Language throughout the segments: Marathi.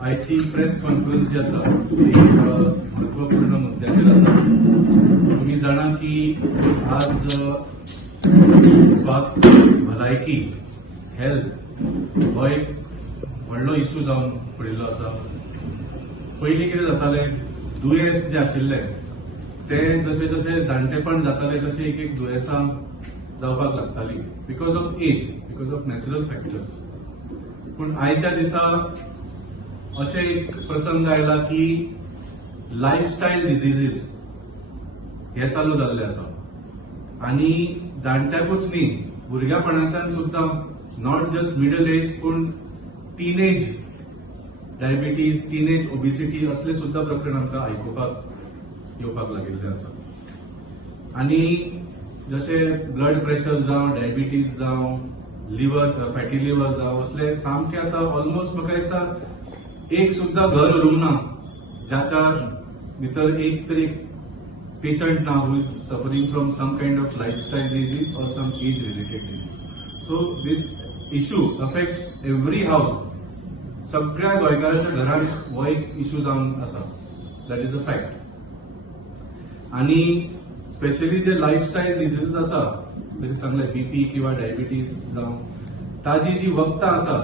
आयची प्रेस कॉन्फरन्स जी आसा ती एक म्हत्वपूर्ण मुद्द्याचेर आसा. तुम्ही जाणा की आज स्वास्थ्य भलायकी हेल्थ हो एक व्हडलो इश्यू जावन पडिल्लो आसा. पयलीं कितें जाताले, दुयेंस जे आशिल्ले ते जसे जसे जाणटेपण जाताले तसे एक एक दुयेंसां जावपाक लागताली because of age, because of natural factors. पूण आयच्या दिसा अशे एक प्रसंग आयला की लायफस्टायल डिझीजीस हे चालू जाल्ले आसा आनी जाणट्याकूच न्ही, भुरग्यापणाच्यान सुद्धा नॉट जस्ट मिडल एज पूण टीनेज डायबिटीज, टीनेज ओबिसिटी असले सुद्धा प्रकरण आमकां आयकुपाक येवपाक लागिल्ले आसा. आनी जशे ब्लड प्रेशर जावं, डायबिटीज जावं, लिव्हर फॅटी लिव्हर जावं, असले सामके आता ऑलमोस्ट म्हाका दिसता एक सुद्धा घर उरूंक ना जाच्या भितर एक तरी पेशंट ना who is suffering from some kind of lifestyle disease or some age related disease. So this issue affects every house. सगळ्या गोंयकाराच्या घरांत हो एक इश्यू जावन आसा. That is a fact. आनी स्पेशली जे लायफस्टायल डिजीजीस आसा, जशें सांगले बीपी किंवा डायबिटीज जावं, ताजी जी वखदां आसा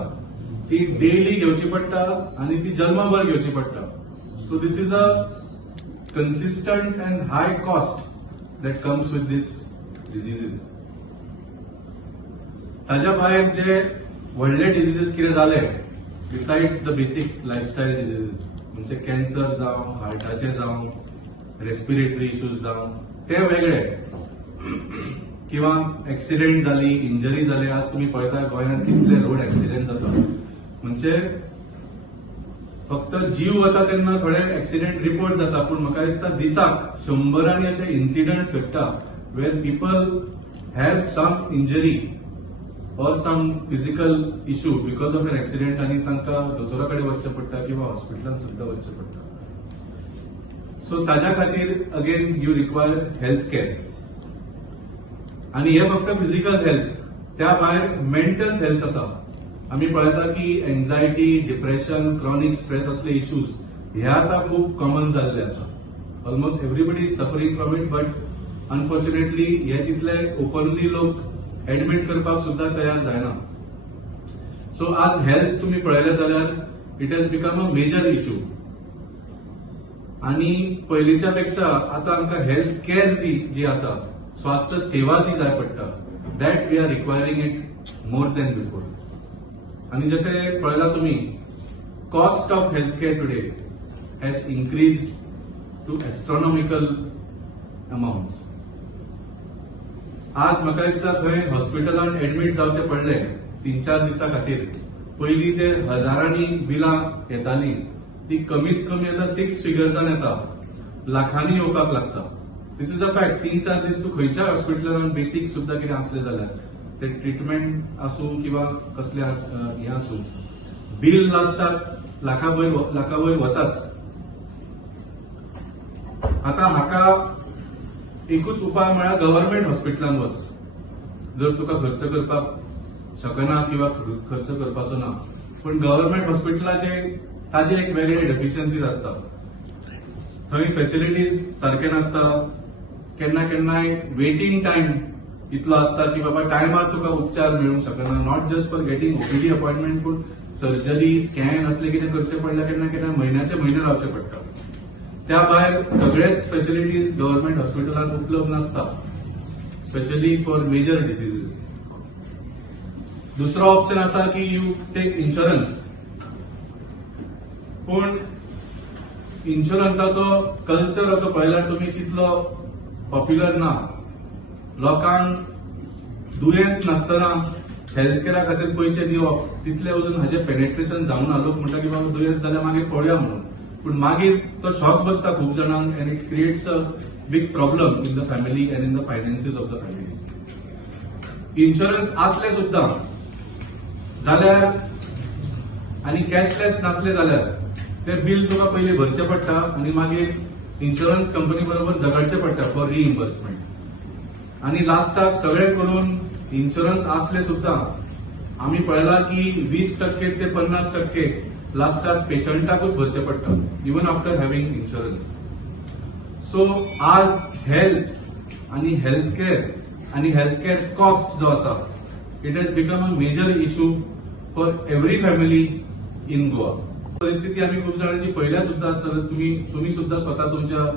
ती डेली घेवची पडटा आनी ती जन्मभर घेवची पडटा. So this is a consistent and high cost that comes with these diseases. ताज्या भायर जे व्हडले डिजीजीस कितें जाले बिसाइड्स द बेसिक लायफस्टायल डिजीजीस म्हणजे कॅन्सर जावं, हार्टाचे जावं, रेस्पिरेटरी इश्यूज जावं, ते वेगळे. किंवा एक्सिडेंट जाली, इंजरी जाली. आज तुम्ही पळयता गोंयांत कितले रोड एक्सिडेंट जाता. म्हणजे फक्त जीव वता तेन्ना थोडे एक्सिडेंट रिपोर्ट जाता, पूण म्हाका दिसता दिसाक 100 असे इन्सिडंट्स घडटा where people have some injury or some physical issue because of an accident आनी तांकां दोतोरा कडेन वचचें पडटा किंवा हॉस्पिटलांत सुद्धा वचचें पडटा. सो ताज्या खातीर again you require health care. आनी हे फक्त फिजिकल हेल्थ, त्या भायर मेंटल हेल्थ आसा. आम्ही पळयता की एन्झायटी, डिप्रेशन, क्रॉनिक स्ट्रेस असले इश्यूज हे आता खूप कॉमन झालेले आसा. Almost everybody is suffering from it, but unfortunately हे तितले ओपनली लोक एडमिट करपाक सुद्धा तयार जायना. सो आज हेल्थ तुम्ही पळयले जाल्यार it has become a major issue. आणि पयलींच्या पेक्षा आता आमकां हेल्थ केअर जी आसा, स्वास्थ्य सेवा जी जाय पडटा, that we are requiring it more than before. आणि जसे पळयला तुम्ही, cost of health care today has increased to astronomical amounts. आज म्हाका दिसता थंय हॉस्पिटलांत एडमिट जावचे पडले 3-4 दिसा खातीर. पयलीं जे हजारांनी बिलां येताली ती कमीच कमी आता 6 फिगर्सान येता, लाखांनी येवपाक लागता. दिस इज अ फॅक्ट. 3-4 दीस तूं खंयच्या हॉस्पिटलांत बेसिक सुद्धा कितें असलें जाल्यार ते ट्रीटमेंट आसूं किंवा कसले हे आसूं, बिल लास्टाक लाखा वयर वताच. आता हाका एकूच उपाय म्हळ्यार गव्हर्नमेंट हॉस्पिटलांत वच. जर तुका खर्च करपाक शकना किंवा खर्च करपाचो ना, पण गव्हर्नमेंट हॉस्पिटलाचे ताजे एक वेगळे डेफिशियन्सीज असता. थंय फॅसिलिटीज सारखे नासता. केन्ना केन्नाय वेटिंग टायम इतलो असता की बाबा टायमार तुका उपचार मिळूंक शकना. Not just for getting OPD appointment, पूण सर्जरी, स्कॅन असले कितें करचे पडल्यार केन्ना केन्ना म्हयन्याचे म्हयने रावचे पडटा. त्या भायर सगळेच फॅसिलिटीज गव्हर्नमेंट हॉस्पिटलांत उपलब्ध नासता, स्पेशली फॉर मेजर डिसीजीस. दुसरो ऑप्शन आसा की यू टेक इन्शुरन्स. पूण इन्शुरन्साचो कल्चर असो पळयल्यार तुम्ही तितलो पॉप्युलर ना. लोकांक दुयेंत नासतना हेल्थ केअरा खातीर पयशे दिवप तितले अजून हाजे पेनेट्रेशन जावना. लोक म्हणटा की बाबा दुयेंस जाल्यार मागीर पळोवया म्हणून, पूण मागीर तो शॉक बसता खूप जाणांक and it creates a big problem in the family and in the finances of the family. Insurance असले सुद्धा जाल्यार आनी कॅशलेस नासले जाल्यार ते बिल तुका पयलीं भरचें पडटा आनी मागीर इन्शुरन्स कंपनी बरोबर झगडचें पडटा फॉर रिइम्बर्समेंट. आणि लास्टाक सगळे करून इन्शुरन्स असले सुद्धा आम्ही पळयला की 20% ते 50% लास्टाक पेशंटाकूच भरचे पडटा even after having insurance. So आज हेल्थ आणि हेल्थ केअर कॉस्ट जो आसा it has become a major issue for every family in Goa. परिस्थिती आम्ही खूप जणांची पहिल्या सुद्धा असताना तुम्ही सुद्धा स्वतः तुमच्या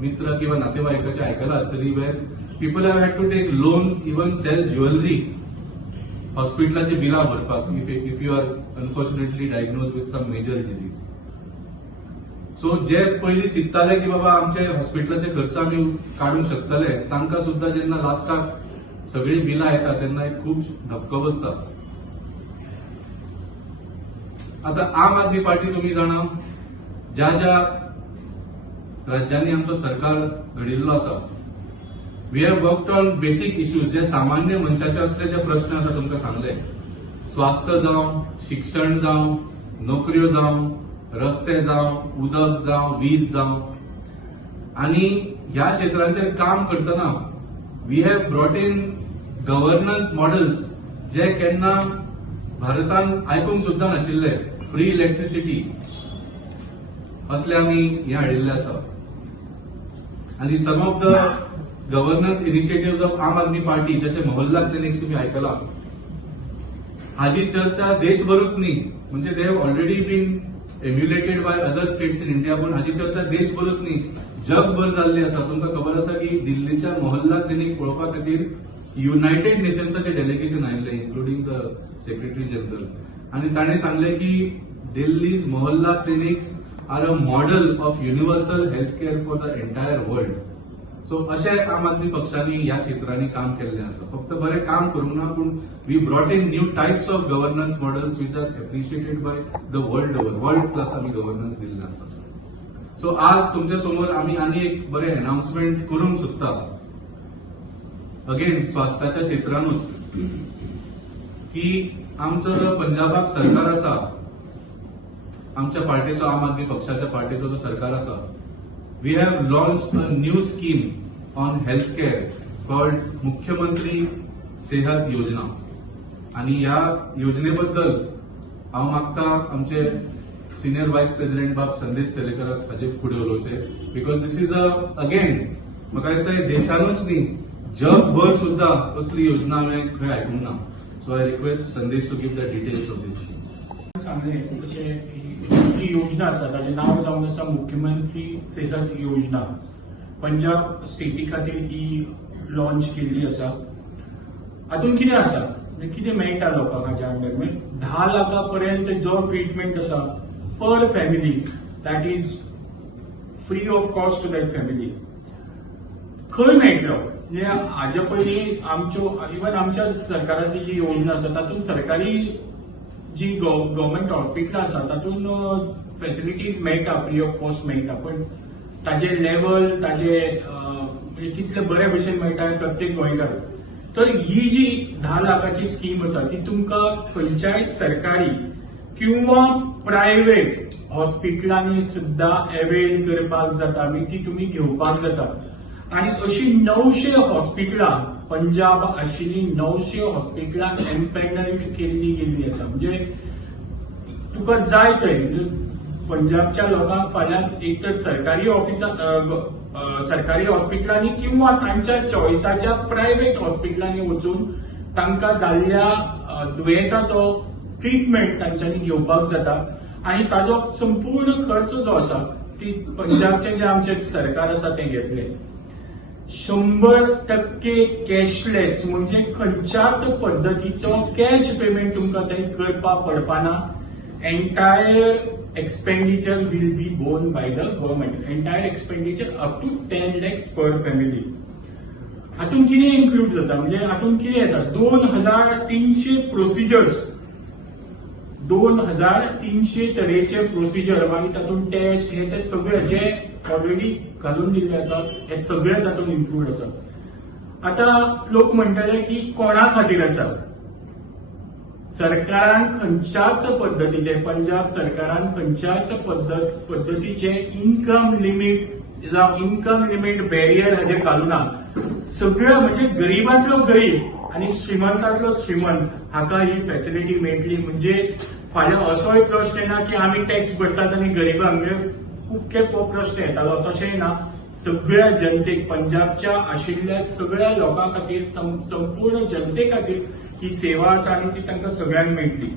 मित्र किंवा नातेवाईकाचे आयकला असतली where people have had to take loans even sell jewellery हॉस्पिटलाची बिलां भरपाक if you are unfortunately diagnose with some major disease. So जे पयलीं चिंतताले की बाबा आमचे हॉस्पिटलाचे खर्च आमी काडूंक शकतले तांकां सुद्धा जेन्ना लास्टाक सगळी बिलां येता तेन्ना एक खूब धक्को बसता. आता आम आदमी पार्टी तुम्ही जाणा ज्या ज्या राज्यांनी आमचं सरकार घडिल्लो आसा we have worked on basic issues जे सामान्य मनशाचे असले जे प्रश्न आसा तुमकां सांगले. स्वास्थ्य जावं, शिक्षण जावं, नोकऱ्यो जावं, रस्ते जावं, उदक जावं, वीज जावं आणि ह्या क्षेत्रांचेर काम करतना we have brought in governance models जे केन्ना भारतान आयकूंक सुद्धा नाशिल्ले. फ्री इलेक्ट्रिसिटी असले आम्ही हे हाडिल्ले आसा आणि some of the governance initiative of Aam Aadmi party जसे मोहल्ला क्लिनिक्स तुम्ही आयकला हाची चर्चा देशभरूच न्ही म्हणजे they have already been emulated by other states in India पण हाची चर्चा देशभरूच न्ही जगभर जाल्ली आसा. तुमकां खबर आसा की दिल्लीच्या मोहल्ला क्लिनिक पळोवपा खातीर युनायटेड नेशन्साचे डेलिगेशन आयिल्ले इन्क्लुडिंग द सेक्रेटरी जनरल आणि ताणे सांगले की Delhi's Mohalla clinics are a model of universal health care for the entire world. So अशे आम आदमी पक्षांनी ह्या क्षेत्रांनी काम केल्लें आसा. फक्त बरें काम करूंक ना पूण we brought in new types of governance models which are appreciated by the world over. World class आमी गव्हर्नन्स दिल्लें आसा. सो आज तुमच्या समोर आमी आनी एक बरें अनाउन्समेंट करूंक सोदता. अगेन स्वास्थ्याच्या क्षेत्रानूच की आमचं जो पंजाबाक सरकार आसा आमच्या पार्टीचो आम आदमी पक्षाच्या पार्टीचो जो सरकार आसा we have launched a new scheme on health care called Mukhyamantri Sehat योजना आणि ह्या योजनेबद्दल हांव मागता आमचे सिनियर व्हायस प्रेसिडेंट बाब संदेश तेलेकराक हाचे फुडें उलोवचे बिकॉज दिस इज अगेन म्हाका दिसता देशानूच न्ही जगभर सुद्धा कसली योजना हांवें खंय आयकूंक ना. So I request Sandesh to give the details of this. सांगले तशें जी योजना आसा ताचें नांव जावन आसा मुख्यमंत्री सेहत योजना. पंजाब स्टेटी खातीर ही लॉन्च केल्ली आसा. हातूंत कितें आसा कितें मेळटा लोकांक हाच्या अंडर 10 लाखां पर्यंत जो ट्रिटमेंट आसा per family that is free of cost to that family खंय मेळटलो. म्हणजे हाच्या पयलीं इवन आमच्या सरकाराची जी योजना आसा तातूंत सरकारी जी गव्हर्मेंट हॉस्पिटलां आसा तातूंत फॅसिलिटीज मेळटा फ्री ऑफ कॉस्ट मेळटा पण ताजे लेवल ताजे कितले बरे भशेन मेळटा प्रत्येक गोंयकार. तर ही जी 10 लाखाची स्कीम आसा ती तुमकां खंयच्याय सरकारी किंवा प्रायव्हेट हॉस्पिटलांनी सुद्धा अवेल करपाक जाता ती तुम्ही घेवपाक जाता. आणि अशी 900 हॉस्पिटलां पंजाब आशिल्ली 900 हॉस्पिटलां एम्पॅनल्ड केल्ली गेल्ली आसा. म्हणजे तुका जाय थंय पंजाबच्या लोकांक फाल्यां एक तर सरकारी हॉस्पिटलांनी किंवा तांच्या चॉयसाच्या प्रायव्हेट हॉस्पिटलांनी वचून तांकां जाल्ल्या दुयेंसाचो ट्रिटमेंट तांच्यांनी घेवपाक जाता. आणि ताजो संपूर्ण खर्च जो आसा ती पंजाबचे जे आमचे सरकार आसा तें घेतले. 100% कॅशलेस म्हणजे खंयच्याच पद्दतीचो कॅश पेमेंट तुमकां थंय करपाक पडपाना. Entire expenditure will be borne by the government. Entire expenditure up to 10 lakhs per family. हातूंत कितें इन्क्लूड जाता म्हणजे हातूंत कितें येता 2300 प्रोसिजर्स 2300 तरेचे प्रोसिजर मागीर तातूंत टेस्ट हे ते सगळे जे ऑलरेडी घालून दिल्ले आसा हे सगळे तातूंत इन्क्लूड आसा. आता लोक म्हणटाले की कोणा खातीर आसा सरकारान खंयच्याच पद्दतीचे पंजाब सरकारान खंयच्याच पद्दतीचे इन्कम लिमिट बॅरियर हाजे घालूना. सगळ्या म्हणजे गरीबांतलो गरीब आणि श्रीमंतांतलो श्रीमंत हाका ही फॅसिलिटी मेळटली. म्हणजे फाल्यां असोय प्रश्न येना की आमी टॅक्स भरतात आनी गरिबांक खूब खेप प्रश्न येतालो तशेंय ना. सगळ्या जनतेक पंजाबच्या आशिल्ल्या सगळ्या लोकां खातीर संपूर्ण जनते खातीर ही सेवा आसा आनी ती तांकां सगळ्यांक मेळटली.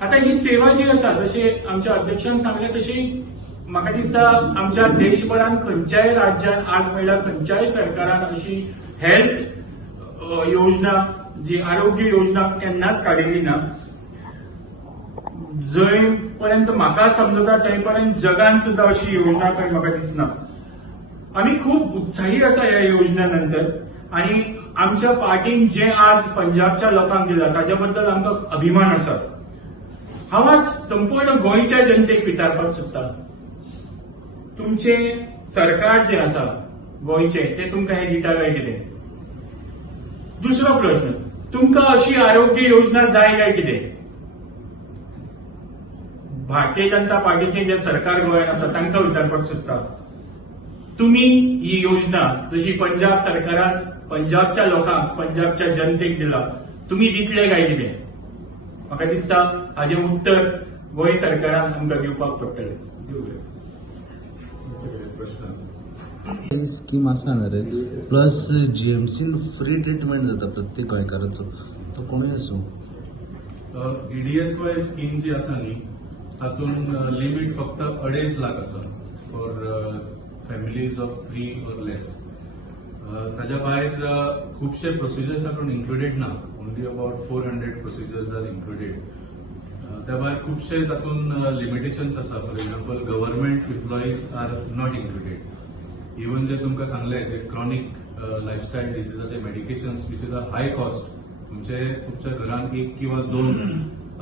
आता ही सेवा जी आसा जशें आमच्या अध्यक्षान सांगलें तशी म्हाका दिसता आमच्या देशभरान खंयच्याय राज्यान आज म्हणल्यार खंयच्याय सरकारान अशी हेल्थ योजना जी आरोग्य योजना केन्नाच काडिल्ली ना. जंय पर्यंत म्हाका समजता थंय पर्यंत जगान सुद्धा अशी योजना खंय म्हाका दिसना. आमी खूब उत्साही आसा ह्या योजने नंतर आणि आमच्या पार्टीन जे आज पंजाबच्या लोकांक दिला ताच्या बद्दल आमकां अभिमान आसा. हांव आज संपूर्ण गोंयच्या जनतेक विचारपाक सोदता तुमचे सरकार जे आसा गोंयचे ते तुमकां हे दिता काय कितें. दुसरो प्रश्न तुमकां अशी आरोग्य योजना जाय काय कितें. भारतीय जनता पार्टीचे जे सरकार गोंयांत आसा तांकां विचारपाक सोदता तुम्ही ही योजना जशी पंजाब सरकारान पंजाबच्या लोकांक पंजाबच्या जनतेक दिला तुम्ही दितले काय कितें. म्हाका दिसता हाचे उत्तर गोंय सरकारान आमकां दिवपाक पडटलें. ही स्कीम आसा ना रे प्लस जीएमसीन फ्री ट्रिटमेंट जाता प्रत्येक गोंयकाराचो तो कोणूय आसूं. EDSY स्कीम जी आसा न्ही तातूंत लिमीट फक्त 2.5 लाख आसा for families of 3 or less. ताच्या भायर खुबशे प्रोसिजर्स हातूंत इन्क्लुडेड ना. Only about 400 procedures are included. त्या भायर खुबशे तातूंत लिमिटेशन्स आसा. For example government employees are not included. Even जे तुमकां सांगले जे क्रॉनिक लायफस्टायल डिसिजाचे medications which is a high cost तुमचे तुमच्या घरान 1 किंवा 2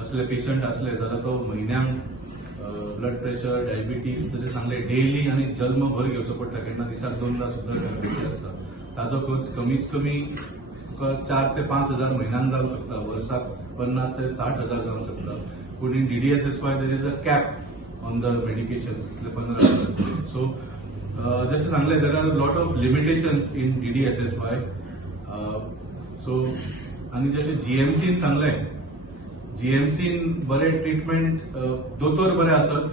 असले पेशंट असले जाल्यार तो म्हयन्याक ब्लड प्रेशर डायबिटीज तशें सांगले डेली आणि जल्मभर घेवचो पडटा. केन्ना दिसाक 2दा सुद्दां डायबिटीज आसता. ताजो खर्च कमीत कमी 4 ते 5 हजार म्हयन्यान जावंक शकता. वर्साक 50 ते 60 हजार जावंक शकता. पूण in DDSSY there is a cap on the medications कितले 15 हजार. सो जशें सांगले देर are lot of limitations in DDSSY. So आनी जशें GMCन सांगलें जीएमसीन बरे ट्रिटमेंट दोतोर बरे आसत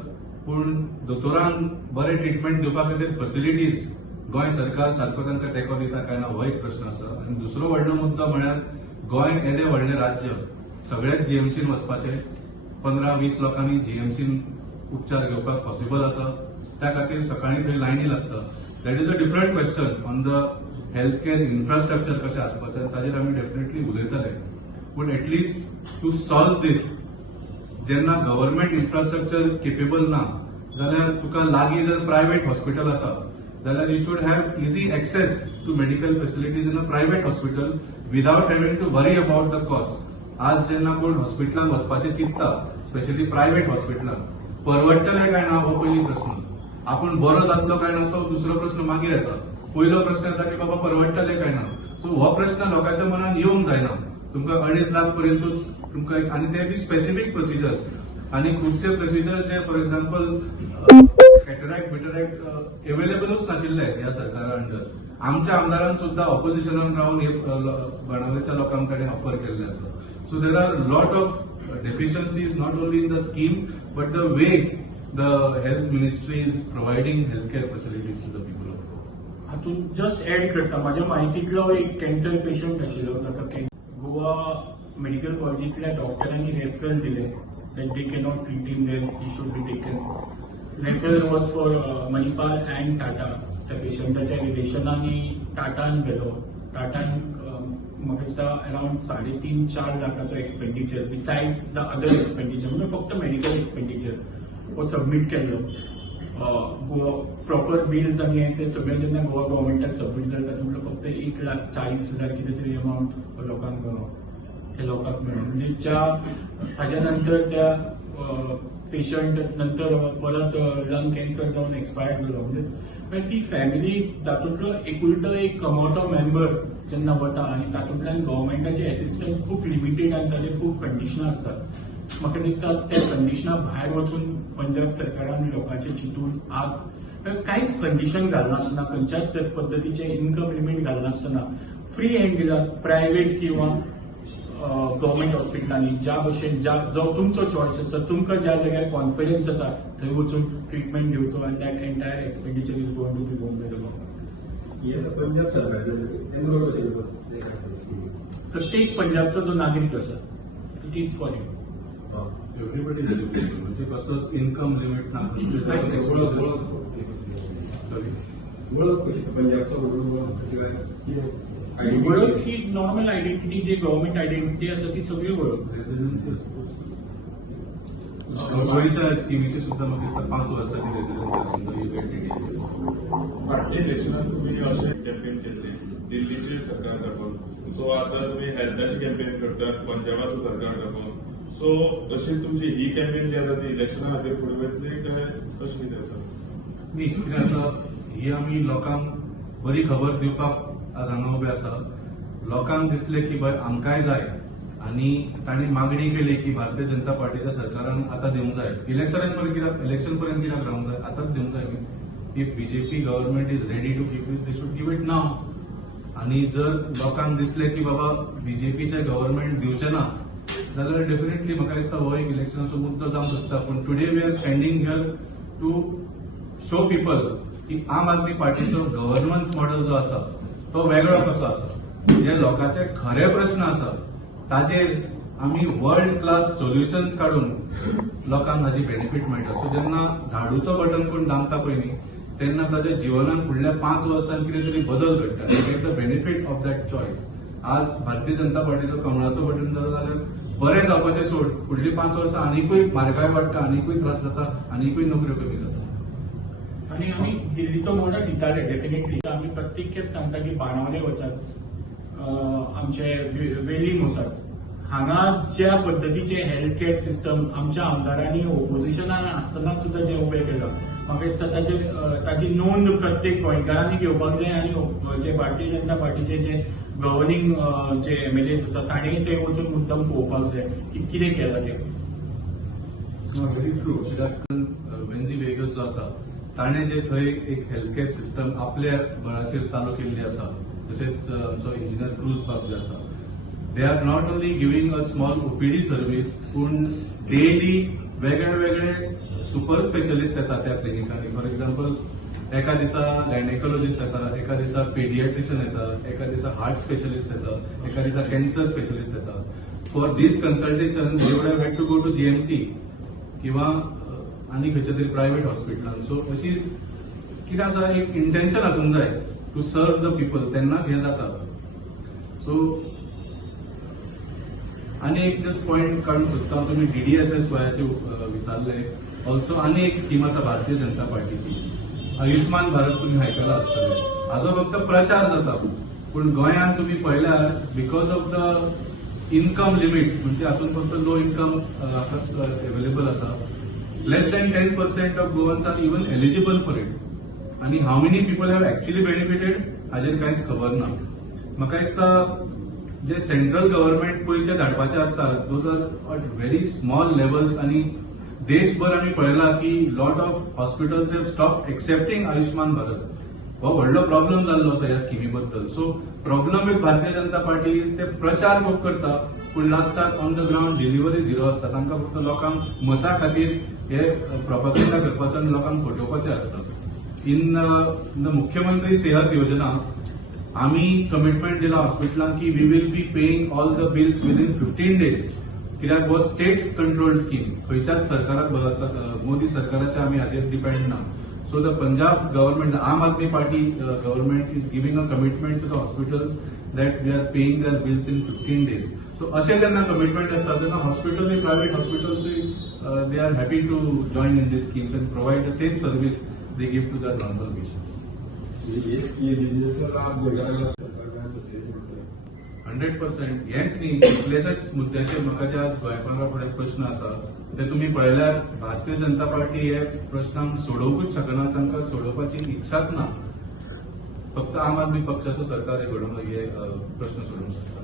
पूण दोतोरांक बरे ट्रिटमेंट दिवपा खातीर फॅसिलिटीज गोंय सरकार सारको तांकां तेंको दिता काय ना हो एक प्रश्न आसा. आनी दुसरो व्हडलो मुद्दो म्हळ्यार गोंय येदें व्हडलें राज्य सगळ्याच जीएमसीन वचपाचें 15-20 लोकांनी जीएमसीन उपचार घेवपाक पॉसिबल आसा. त्या खातीर सकाळीं थंय लायनी लागता. That is a different question on the health care infrastructure कशें आसपाचें ताजेर आमी डेफिनेटली उलयतले. पूण एटलिस्ट टू सॉल्व दीस जेन्ना गव्हर्नमेंट इन्फ्रास्ट्रक्चर केपेबल ना जाल्यार तुका लागीं जर प्रायव्हेट हॉस्पिटल आसा जाल्यार you should have easy access to medical facilities in a private hospital without having to worry about the cost. आज जेन्ना कोण हॉस्पिटलांत वचपाचें चिंतता स्पेशली प्रायव्हेट हॉस्पिटलांत परवडटलें काय ना हो पयली प्रश्न. आपूण बरो जातलो काय ना तो दुसरो प्रश्न मागीर येता. पयलो प्रश्न येता की बाबा परवडटलें काय ना. सो हो प्रश्न लोकांच्या मनात येवंक जायना. तुमकां 2.5 लाख पर्यंतूच तुमकां आनी ते बी स्पेसिफीक प्रोसिजर्स आनी खुबशे प्रोसिजर जे फॉर एक्झाम्पल कॅटरॅक्ट बिटरॅक्ट अवेलेबलूच नाशिल्ले ह्या सरकारा अंडर. आमच्या आमदारान सुद्धा ऑपोजिशनान रावन बाणावलेच्या लोकांक कडेन ऑफर केल्ले आसा. So there are lot of deficiencies not only in the scheme but the way the health ministry is providing health care facilities to the people of Goa. हातूंत जस्ट एड करता म्हाज्या म्हायतींतलो एक कॅन्सर पेशंट आशिल्लो ताका गोवा मेडिकल कॉलेजींतल्या डॉक्टरांनी रेफरल दिले that they cannot treat him there, he should be taken. Referral was for Manipal and Tata. त्या पेशंटाच्या रिलेशनांनी टाटान गेलो. टाटान म्हाका दिसता अराउंड 3.5-4 लाखाचो expenditure besides the other expenditure म्हणजे फक्त मेडिकल एक्सपेंडिचर हो सबमीट केल्लो. प्रॉपर बिल्स आनी हे ते सगळे जेन्ना गोवा गव्हर्मेंटाक सबमीट जाता तातूंतलो फक्त 1,40,000 कितें तरी अमाउंट लोकांक मेळ्ळो. म्हणजे ताच्या नंतर त्या पेशंट नंतर परत लंग कॅन्सर जावन एक्सपायर जालो. म्हणजे ती फॅमिली तातूंतलो एकुलतो एक कमवतो मेंबर जेन्ना वता आनी तातूंतल्यान गव्हर्मेंटाचे असिस्टंट खूब लिमिटेड आनी ताचे खूब कंडिशनां असतात. म्हाका दिसता त्या कंडिशना भायर वचून पंजाब सरकारान लोकांचे चिंतून आज कांयच कंडिशन घालनासतना खंयच्याच पद्दतीचे इन्कम लिमीट घालनासतना फ्री हँड दिला प्रायव्हेट किंवा गव्हर्मेंट हॉस्पिटलांनी ज्या भशेन जो तुमचो चॉयस आसा तुमकां ज्या जाग्यार कॉन्फिडन्स आसा थंय वचून ट्रिटमेंट घेवचो आनी that entire expenditure is going to be borne by the government. ही आता पंजाब सरकारचे एनरोल कशें करतात प्रत्येक पंजाबचो जो नागरीक आसा it is for you. Everybody is eligible म्हणजे कसलोच इन्कम लिमिट ना सॉरी ओळख कशी पंजाबचो ओळख कशी काय ओळख ही नॉर्मल आयडेंटिटी जी गव्हर्मेंट आयडेंटिटी आसा ती सगळी ओळख. रेसिडेन्सी असतो गोंयच्या स्किमीची सुद्धा म्हाका दिसता 5 वर्सांची रेसिडेन्सी आसून यू गेट TDS. फाटल्या इलेक्शनात तुम्ही अशें कॅम्पेन केल्ले दिल्लीचे सरकार कडून. सो आता तुम्ही हेल्थाची कॅम्पेन करतात पंजाबाचं सरकार कडून. सो अशी तुमची ही कॅम्पेन जी आसा ती इलेक्शना खातीर फुडें वतली काय कशें कितें आसा? न्ही कितें आसा ही आमी लोकांक बरी खबर दिवपाक आज हांगा उबे आसा. लोकांक दिसले की बाय आमकांय जाय आनी तांणी मागणी केली की भारतीय जनता पार्टीच्या सरकारान आतां दिवंक जाय. इलेक्शन पर्यंत कित्याक रावंक जाय, आतांच दिवंक जाय. If BJP government is ready to give this they should give it now. आणि जर लोकांक दिसले की बाबा बीजेपीचे गव्हर्मेंट दिवचे ना जाल्यार डेफिनेटली म्हाका दिसता हो एक इलेक्शनाचो मुद्दो जावंक शकता. पूण today we are standing here to show people की आम आदमी पार्टीचो गव्हर्नन्स मॉडेल जो आसा तो वेगळो कसो आसा. जे लोकांचे खरे प्रश्न आसा ताजेर आमी वर्ल्ड क्लास सोल्युशन्स काडून लोकांक हाजी बेनिफीट मेळटा. सो जेन्ना झाडूचो बटन कोण दामता पळय न्ही तेन्ना ताच्या जिवनात फुडल्या 5 वर्सांत कितें तरी बदल घडटा. Get the benefit of that choice. आज भारतीय जनता पार्टीचो कमळाचो बटन जालो जाल्यार बरें जावपाचें सोड फुडलीं 5 वर्सां आनीकूय म्हारगाय वाडटा, आनीकूय त्रास जाता, आनीकूय नोकऱ्यो कमी जाता. आणि आम्ही दिल्लीचो मॉडल दिताले डेफिनेटली. आम्ही प्रत्येक खेप सांगता की बाणावले वचात, आमचे वेलिंग वचात. हांगा ज्या पद्दतीचे हेल्थ केअर सिस्टम आमच्या आमदारांनी ओपोजिशनान आसतना सुद्धा जे उभे केला म्हाका दिसता ताची नोंद प्रत्येक गोंयकारांनी घेवपाक जाय. आणि जे भारतीय जनता पार्टीचे जे गव्हर्निंग जे MLAs आसा ताणेंय ते वचून मुद्दम पळोवपाक जाय की कितें केलां तें. Very true. कित्याक वेन्झी वेगस जो आसा ताणें जे थंय एक हेल्थ केअर सिस्टम आपल्या बळाचेर चालू केल्ली आसा. तशेंच आमचो इंजिनियर क्रूज बाब जे आसा they are not only giving a small OPD service पूण डेली वेगळे वेगळे सुपर स्पेशलिस्ट येतात त्या क्लिनिकांनी. फॉर एक्झाम्पल एका दिसा गायनेकोलॉजिस्ट येता, एका दिसा पेडियाट्रिशियन येता, एका दिसा हार्ट स्पेशलिस्ट येता, एका दिसा कॅन्सर स्पेशलिस्ट येता. For this consultation they would have had to go to GMC किंवा आनी खंयच्या तरी प्रायव्हेट हॉस्पिटलांत. सो अशी कितें आसा एक इंटेन्शन आसूंक जाय टू सर्व द पीपल तेन्नाच हें जाता. सो आनी एक जस्ट पॉयंट काडूंक सोदता. तुमी DDSS-वायाचे विचारले. ऑल्सो आनी एक स्कीम आसा भारतीय जनता पार्टीची आयुष्मान भारत. तुमी आयकलां आसतलें. हाजो फक्त प्रचार जाता पूण गोंयांत तुमी पळयल्यार because of the income limits म्हणजे हातूंत फक्त लो इन्कम अवेलेबल आसा. less than 10% of Goans are even eligible for it. आणि how many people have actually benefited हाजेर कांयच खबर ना. म्हाका दिसता जे सेंट्रल गव्हर्नमेंट पयशे धाडपाचे आसता those are at very small levels. आणि देशभर आमी पळयला की lot of hospitals have stop accepting Ayushman Bharat. हो व्हडलो प्रॉब्लम जाल्लो आसा ह्या स्किमी बद्दल. So problem with Bharatiya Janata party is ते प्रचार खूब करता पूण लास्टाक on the ground delivery zero आसता. तांकां फक्त लोकांक मता खातीर हे प्रोपागंडा करपाचो आनी लोकांक फटोवपाचें आसता. इन द मुख्यमंत्री सेहत योजना आमी कमिटमेंट दिला हॉस्पिटलांक की we will be paying all the bills within 15 days. कित्याक हो स्टेट कंट्रोल्ड स्कीम. खंयच्याच सरकाराक मोदी सरकाराच्या आमी हाजेर डिपेंड ना. So the Punjab government, the Aam Aadmi Party government is giving a commitment to the hospitals that they are paying their bills in 15 days. So अशें जेन्ना कमिटमेंट आसता तेन्ना hospital private hospitals they are happy to join in these schemes and provide the same service they give to their normal patients. He scheme लाभ गोंयकारांक सरकार 100%. हेच न्ही इतलेशेच मुद्द्याचेर म्हाका जे आज गोंयकारां फुडें प्रश्न आसा ते तुमी पळयल्यार भारतीय जनता पार्टी हे प्रश्नांक सोडोवंकूच शकना. तांकां सोडोवपाची इच्छाच ना. फक्त आम आदमी पक्षाचो सरकार हे घडोवन हे प्रश्न सोडोवंक शकता.